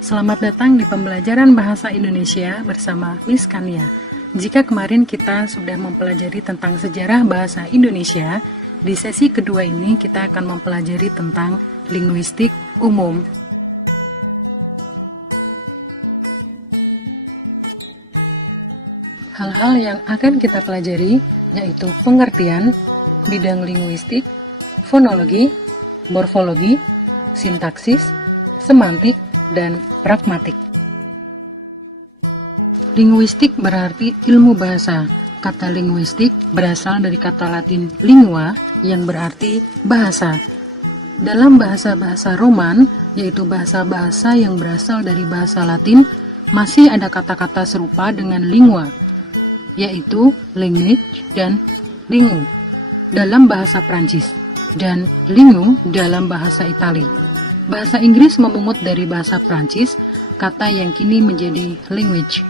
Selamat datang di pembelajaran Bahasa Indonesia bersama Miss Kania. Jika kemarin kita sudah mempelajari tentang sejarah bahasa Indonesia, di sesi kedua ini kita akan mempelajari tentang linguistik umum. Hal-hal yang akan kita pelajari yaitu pengertian, bidang linguistik, fonologi, morfologi, sintaksis, semantik, dan pragmatik. Linguistik berarti ilmu bahasa. Kata linguistik berasal dari kata Latin lingua yang berarti bahasa. Dalam bahasa-bahasa Roman, yaitu bahasa-bahasa yang berasal dari bahasa Latin, masih ada kata-kata serupa dengan lingua, yaitu language dan lingu dalam bahasa Prancis dan lingu dalam bahasa Itali. Bahasa Inggris memungut dari bahasa Prancis kata yang kini menjadi language.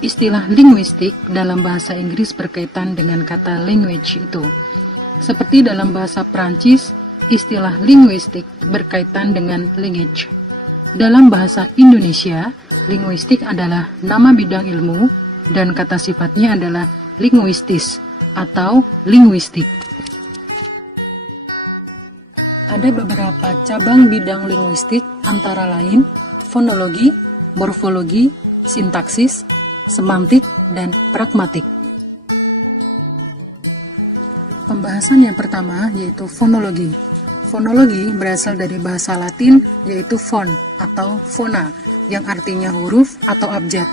Istilah linguistik dalam bahasa Inggris berkaitan dengan kata language itu. Seperti dalam bahasa Prancis, istilah linguistik berkaitan dengan language. Dalam bahasa Indonesia, linguistik adalah nama bidang ilmu dan kata sifatnya adalah linguistis atau linguistik. Ada beberapa cabang bidang linguistik antara lain fonologi, morfologi, sintaksis, semantik, dan pragmatik. Pembahasan yang pertama yaitu fonologi. Fonologi berasal dari bahasa Latin yaitu fon atau fona yang artinya huruf atau abjad.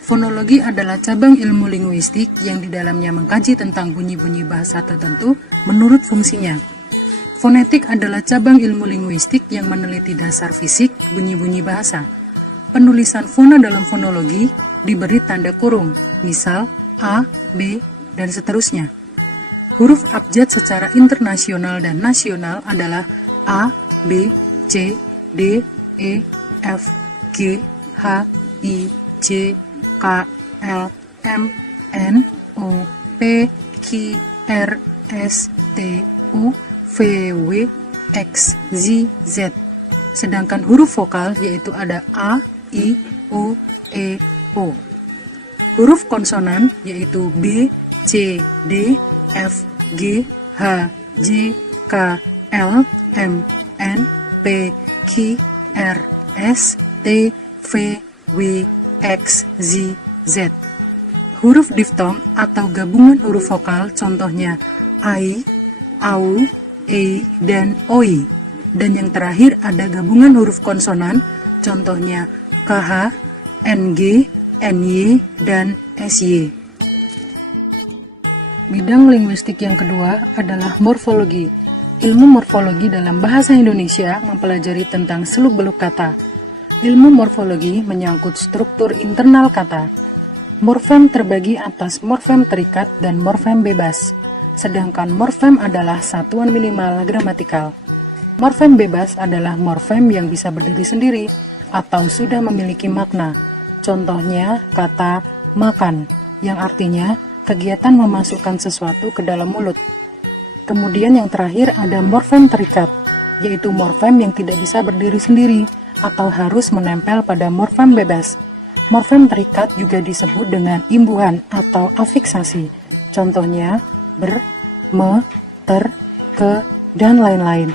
Fonologi adalah cabang ilmu linguistik yang di dalamnya mengkaji tentang bunyi-bunyi bahasa tertentu menurut fungsinya. Fonetik adalah cabang ilmu linguistik yang meneliti dasar fisik bunyi-bunyi bahasa. Penulisan fona dalam fonologi diberi tanda kurung, misal A, B, dan seterusnya. Huruf abjad secara internasional dan nasional adalah A, B, C, D, E, F, G, H, I, J, K, L, M, N, O, P, Q, R, S, T, U, V, W, X, Z, Z. Sedangkan huruf vokal yaitu ada A, I, U, E, O. Huruf konsonan yaitu B, C, D, F, G, H, J, K, L, M, N, P, Q, R, S, T, V, W, X, Z, Z. Huruf diftong atau gabungan huruf vokal contohnya I, AU, E, dan OI. Dan yang terakhir ada gabungan huruf konsonan contohnya KH, NG, NY, dan SY. Bidang linguistik yang kedua adalah morfologi. Ilmu morfologi dalam bahasa Indonesia mempelajari tentang seluk-beluk kata. Ilmu morfologi menyangkut struktur internal kata. Morfem terbagi atas morfem terikat dan morfem bebas. Sedangkan morfem adalah satuan minimal gramatikal. Morfem bebas adalah morfem yang bisa berdiri sendiri atau sudah memiliki makna. Contohnya kata makan, yang artinya kegiatan memasukkan sesuatu ke dalam mulut. Kemudian yang terakhir ada morfem terikat, yaitu morfem yang tidak bisa berdiri sendiri atau harus menempel pada morfem bebas. Morfem terikat juga disebut dengan imbuhan atau afiksasi. Contohnya ber, me, ter, ke, dan lain-lain.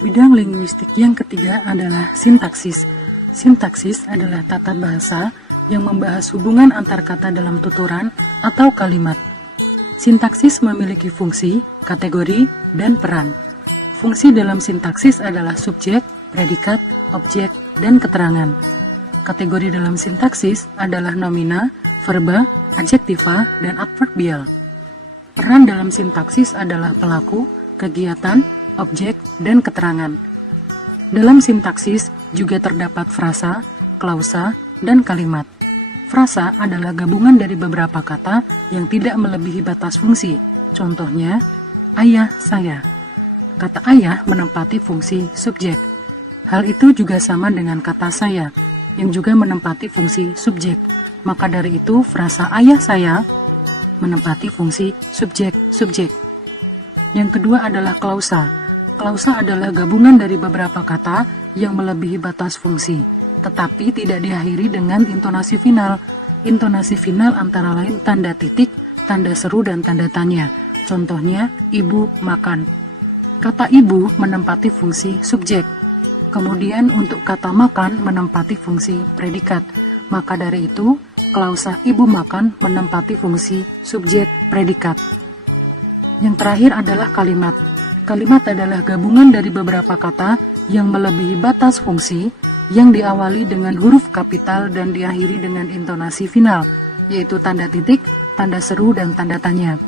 Bidang linguistik yang ketiga adalah sintaksis. Sintaksis adalah tata bahasa yang membahas hubungan antar kata dalam tuturan atau kalimat. Sintaksis memiliki fungsi, kategori, dan peran. Fungsi dalam sintaksis adalah subjek, predikat, objek, dan keterangan. Kategori dalam sintaksis adalah nomina, verba, adjektiva, dan adverbial. Peran dalam sintaksis adalah pelaku, kegiatan, objek, dan keterangan. Dalam sintaksis juga terdapat frasa, klausa, dan kalimat. Frasa adalah gabungan dari beberapa kata yang tidak melebihi batas fungsi. Contohnya, ayah saya. Kata ayah menempati fungsi subjek. Hal itu juga sama dengan kata saya, yang juga menempati fungsi subjek. Maka dari itu, frasa ayah saya menempati fungsi subjek-subjek. Yang kedua adalah klausa. Klausa adalah gabungan dari beberapa kata yang melebihi batas fungsi, tetapi tidak diakhiri dengan intonasi final. Intonasi final antara lain tanda titik, tanda seru, dan tanda tanya. Contohnya, ibu makan. Kata ibu menempati fungsi subjek. Kemudian untuk kata makan menempati fungsi predikat. Maka dari itu, klausa ibu makan menempati fungsi subjek predikat. Yang terakhir adalah kalimat. Kalimat adalah gabungan dari beberapa kata yang melebihi batas fungsi yang diawali dengan huruf kapital dan diakhiri dengan intonasi final, yaitu tanda titik, tanda seru, dan tanda tanya.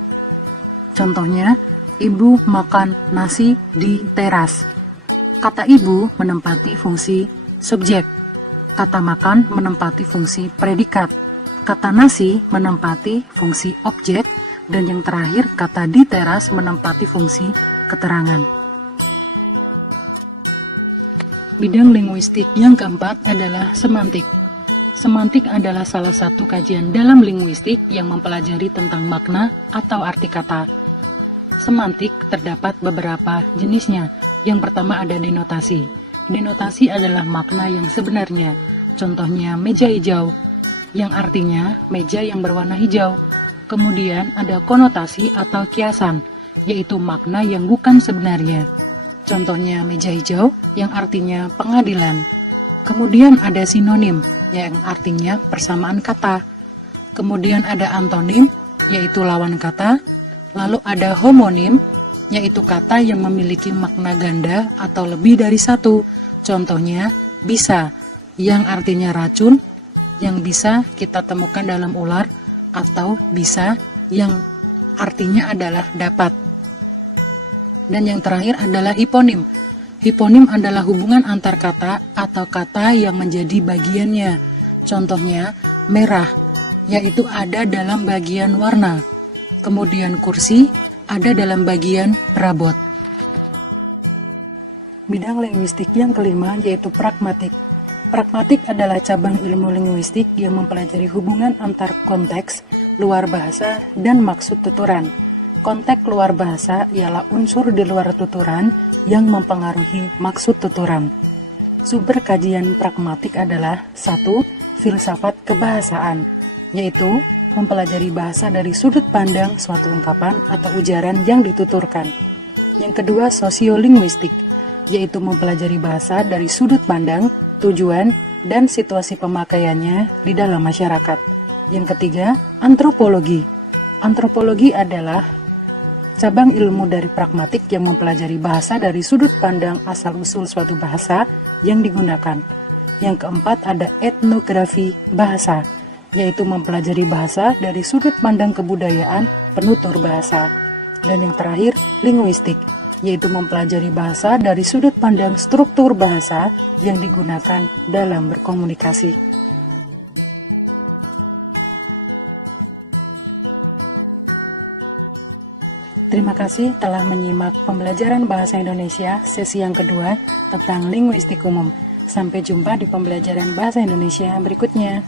Contohnya, ibu makan nasi di teras. Kata ibu menempati fungsi subjek. Kata makan menempati fungsi predikat. Kata nasi menempati fungsi objek. Dan yang terakhir, kata di teras menempati fungsi keterangan. Bidang linguistik yang keempat adalah semantik. Semantik adalah salah satu kajian dalam linguistik yang mempelajari tentang makna atau arti kata. Semantik terdapat beberapa jenisnya. Yang pertama ada denotasi. Denotasi adalah makna yang sebenarnya. Contohnya meja hijau, yang artinya meja yang berwarna hijau. Kemudian ada konotasi atau kiasan, yaitu makna yang bukan sebenarnya. Contohnya meja hijau yang artinya pengadilan. Kemudian ada sinonim yang artinya persamaan kata. Kemudian ada antonim yaitu lawan kata. Lalu ada homonim yaitu kata yang memiliki makna ganda atau lebih dari satu. Contohnya bisa yang artinya racun yang bisa kita temukan dalam ular, atau bisa yang artinya adalah dapat. Dan yang terakhir adalah hiponim. Hiponim adalah hubungan antar kata atau kata yang menjadi bagiannya. Contohnya merah, yaitu ada dalam bagian warna. Kemudian kursi ada dalam bagian perabot. Bidang linguistik yang kelima yaitu pragmatik. Pragmatik adalah cabang ilmu linguistik yang mempelajari hubungan antar konteks, luar bahasa, dan maksud tuturan. Konteks luar bahasa ialah unsur di luar tuturan yang mempengaruhi maksud tuturan. Sumber kajian pragmatik adalah 1. Filsafat kebahasaan, yaitu mempelajari bahasa dari sudut pandang suatu ungkapan atau ujaran yang dituturkan. Yang kedua, sosiolinguistik, yaitu mempelajari bahasa dari sudut pandang, tujuan, dan situasi pemakaiannya di dalam masyarakat. Yang ketiga, antropologi. Antropologi adalah cabang ilmu dari pragmatik yang mempelajari bahasa dari sudut pandang asal-usul suatu bahasa yang digunakan. Yang keempat ada etnografi bahasa, yaitu mempelajari bahasa dari sudut pandang kebudayaan penutur bahasa. Dan yang terakhir, linguistik, yaitu mempelajari bahasa dari sudut pandang struktur bahasa yang digunakan dalam berkomunikasi. Terima kasih telah menyimak pembelajaran Bahasa Indonesia sesi yang kedua tentang linguistik umum. Sampai jumpa di pembelajaran Bahasa Indonesia berikutnya.